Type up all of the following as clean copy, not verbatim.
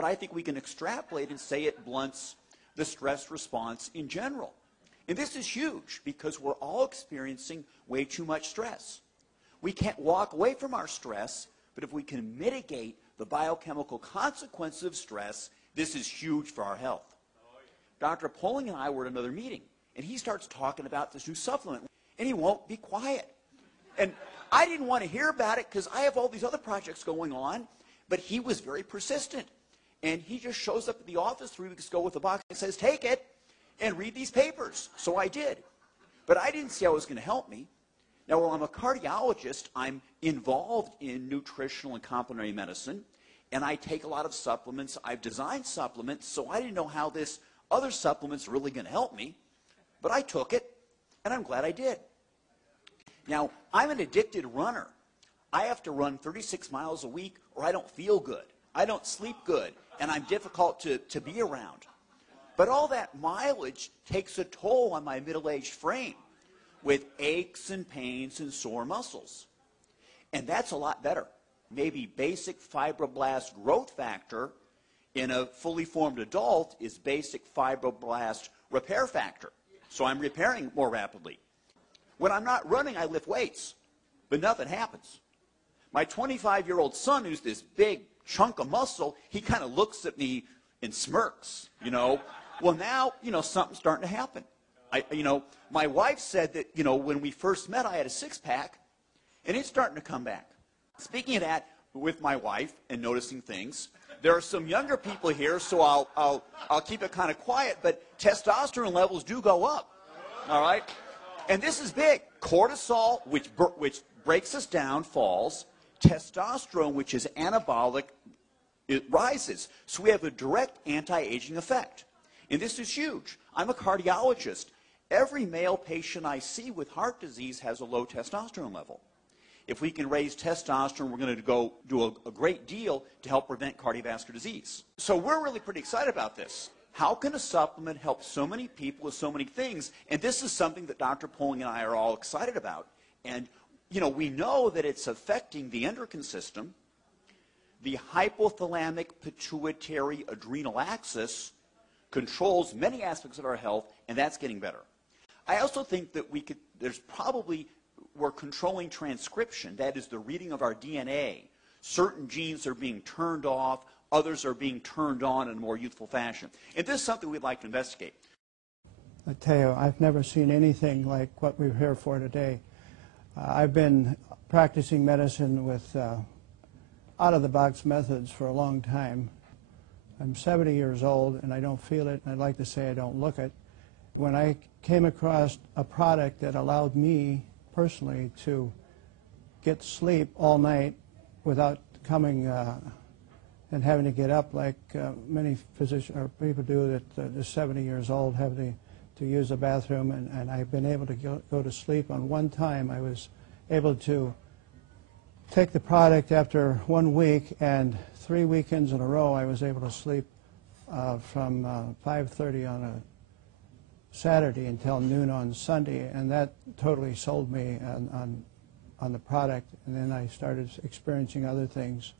but I think we can extrapolate and say it blunts the stress response in general. And this is huge because we're all experiencing way too much stress. We can't walk away from our stress, but if we can mitigate the biochemical consequences of stress, this is huge for our health. Dr. Poling and I were at another meeting, and he starts talking about this new supplement, and he won't be quiet. And I didn't want to hear about it because I have all these other projects going on, but he was very persistent. And he just shows up at the office 3 weeks ago with a box and says, take it and read these papers. So I did. But I didn't see how it was going to help me. Now, while I'm a cardiologist, I'm involved in nutritional and complementary medicine, and I take a lot of supplements. I've designed supplements, so I didn't know how this other supplement's really going to help me. But I took it, and I'm glad I did. Now, I'm an addicted runner. I have to run 36 miles a week, or I don't feel good. I don't sleep good, and I'm difficult to be around. But all that mileage takes a toll on my middle-aged frame with aches and pains and sore muscles. And that's a lot better. Maybe basic fibroblast growth factor in a fully formed adult is basic fibroblast repair factor. So I'm repairing more rapidly. When I'm not running, I lift weights, but nothing happens. My 25-year-old son, who's this big chunk of muscle, he kind of looks at me and smirks, you know. Well, now, you know, something's starting to happen. My wife said that, you know, when we first met, I had a six-pack, and it's starting to come back. Speaking of that, with my wife and noticing things, there are some younger people here, so I'll keep it kind of quiet, but testosterone levels do go up, all right? And this is big. Cortisol, which breaks us down, falls. Testosterone, which is anabolic, it rises. So we have a direct anti-aging effect. And this is huge. I'm a cardiologist. Every male patient I see with heart disease has a low testosterone level. If we can raise testosterone, we're going to go do a great deal to help prevent cardiovascular disease. So we're really pretty excited about this. How can a supplement help so many people with so many things? And this is something that Dr. Poling and I are all excited about. And, you know, we know that it's affecting the endocrine system, the hypothalamic pituitary adrenal axis controls many aspects of our health, and that's getting better. I also think that we're controlling transcription, that is the reading of our DNA. Certain genes are being turned off, others are being turned on in a more youthful fashion. And this is something we'd like to investigate. I tell you, I've never seen anything like what we're here for today. I've been practicing medicine with out-of-the-box methods for a long time. I'm 70 years old, and I don't feel it, and I'd like to say I don't look it. When I came across a product that allowed me personally to get sleep all night without coming and having to get up like many physicians or people do that are 70 years old, have to use a bathroom, and I've been able to go to sleep. On one time, I was able to take the product after 1 week, and 3 weekends in a row, I was able to sleep from 5:30 on a Saturday until noon on Sunday, and that totally sold me on the product. And then I started experiencing other things,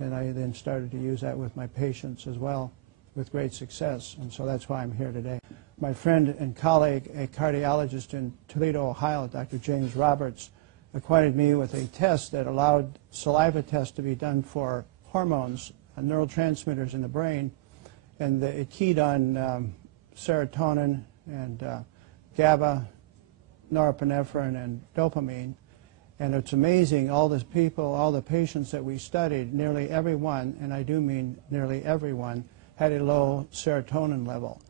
and I then started to use that with my patients as well with great success, and so that's why I'm here today. My friend and colleague, a cardiologist in Toledo, Ohio, Dr. James Roberts, acquainted me with a test that allowed saliva tests to be done for hormones, neurotransmitters in the brain, and it keyed on serotonin and GABA, norepinephrine, and dopamine. And it's amazing, all these people, all the patients that we studied, nearly everyone, and I do mean nearly everyone, had a low serotonin level.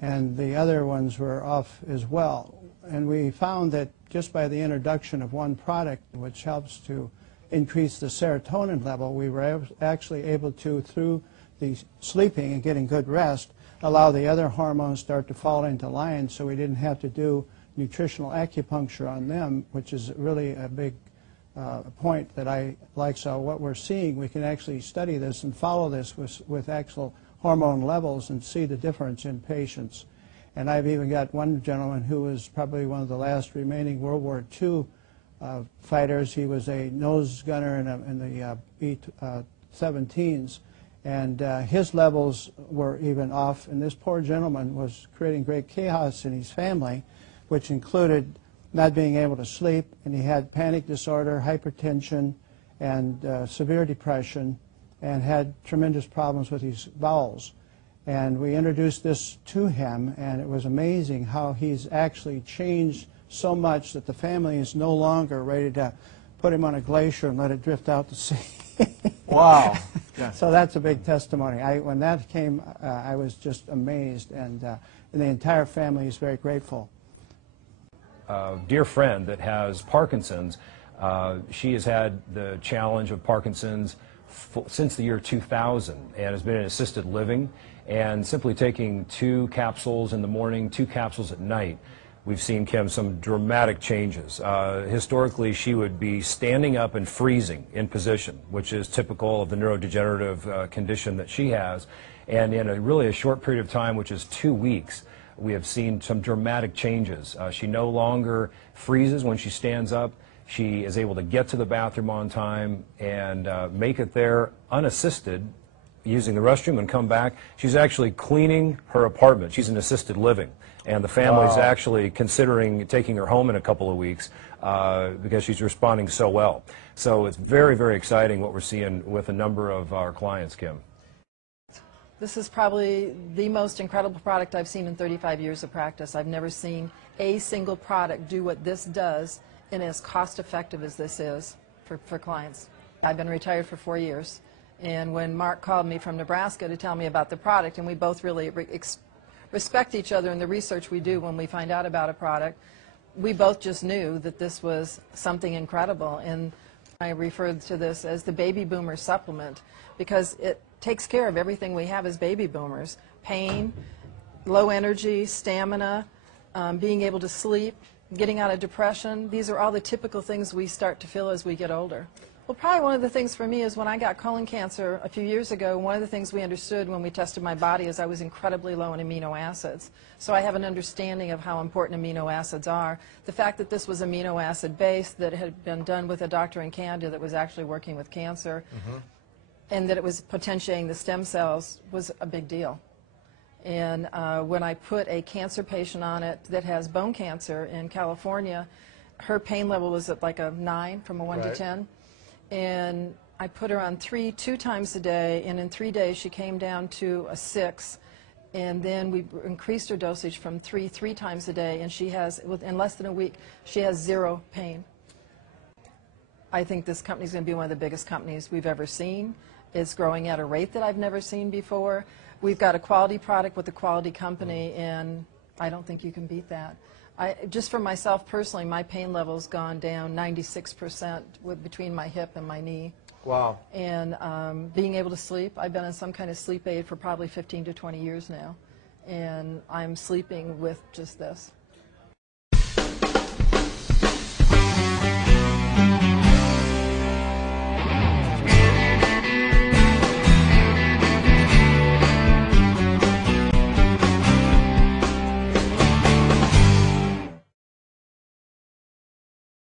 And the other ones were off as well. And we found that just by the introduction of one product, which helps to increase the serotonin level, we were actually able to, through the sleeping and getting good rest, allow the other hormones start to fall into line, so we didn't have to do nutritional acupuncture on them, which is really a big point that I like. So what we're seeing, we can actually study this and follow this with actual hormone levels and see the difference in patients. And I've even got one gentleman who was probably one of the last remaining World War II fighters. He was a nose gunner in the B-17s, And his levels were even off, and this poor gentleman was creating great chaos in his family, which included not being able to sleep, and he had panic disorder, hypertension, and severe depression, and had tremendous problems with his bowels. And we introduced this to him, and it was amazing how he's actually changed so much that the family is no longer ready to put him on a glacier and let it drift out to sea. Wow. Yeah. So that's a big testimony. When that came, I was just amazed, and the entire family is very grateful. A dear friend that has Parkinson's, she has had the challenge of Parkinson's since the year 2000 and has been in assisted living, and simply taking 2 capsules in the morning, 2 capsules at night, we've seen, Kim, some dramatic changes. Historically, she would be standing up and freezing in position, which is typical of the neurodegenerative condition that she has. And in really a short period of time, which is 2 weeks, we have seen some dramatic changes. She no longer freezes when she stands up. She is able to get to the bathroom on time and make it there unassisted, using the restroom, and come back. She's actually cleaning her apartment. She's in assisted living, and the family's actually considering taking her home in a couple of weeks because she's responding so well. So it's very, very exciting what we're seeing with a number of our clients, Kim. This is probably the most incredible product I've seen in 35 years of practice. I've never seen a single product do what this does and as cost-effective as this is for clients. I've been retired for 4 years. And when Mark called me from Nebraska to tell me about the product, and we both really respect each other in the research we do when we find out about a product, we both just knew that this was something incredible. And I referred to this as the baby boomer supplement because it takes care of everything we have as baby boomers: pain, low energy, stamina, being able to sleep, getting out of depression. These are all the typical things we start to feel as we get older. Well, probably one of the things for me is when I got colon cancer a few years ago, one of the things we understood when we tested my body is I was incredibly low in amino acids. So I have an understanding of how important amino acids are. The fact that this was amino acid based, that it had been done with a doctor in Canada that was actually working with cancer, and that it was potentiating the stem cells was a big deal. And when I put a cancer patient on it that has bone cancer in California, her pain level was at like a 9 from a 1 to 10. And I put her on 3 2 times a day, and in 3 days she came down to a 6. And then we increased her dosage from 3 times a day, and she has, in less than a week, she has 0 pain. I think this company is going to be one of the biggest companies we've ever seen. It's growing at a rate that I've never seen before. We've got a quality product with a quality company, and I don't think you can beat that. Just for myself personally, my pain level's gone down 96% between my hip and my knee. Wow. And being able to sleep, I've been on some kind of sleep aid for probably 15 to 20 years now, and I'm sleeping with just this.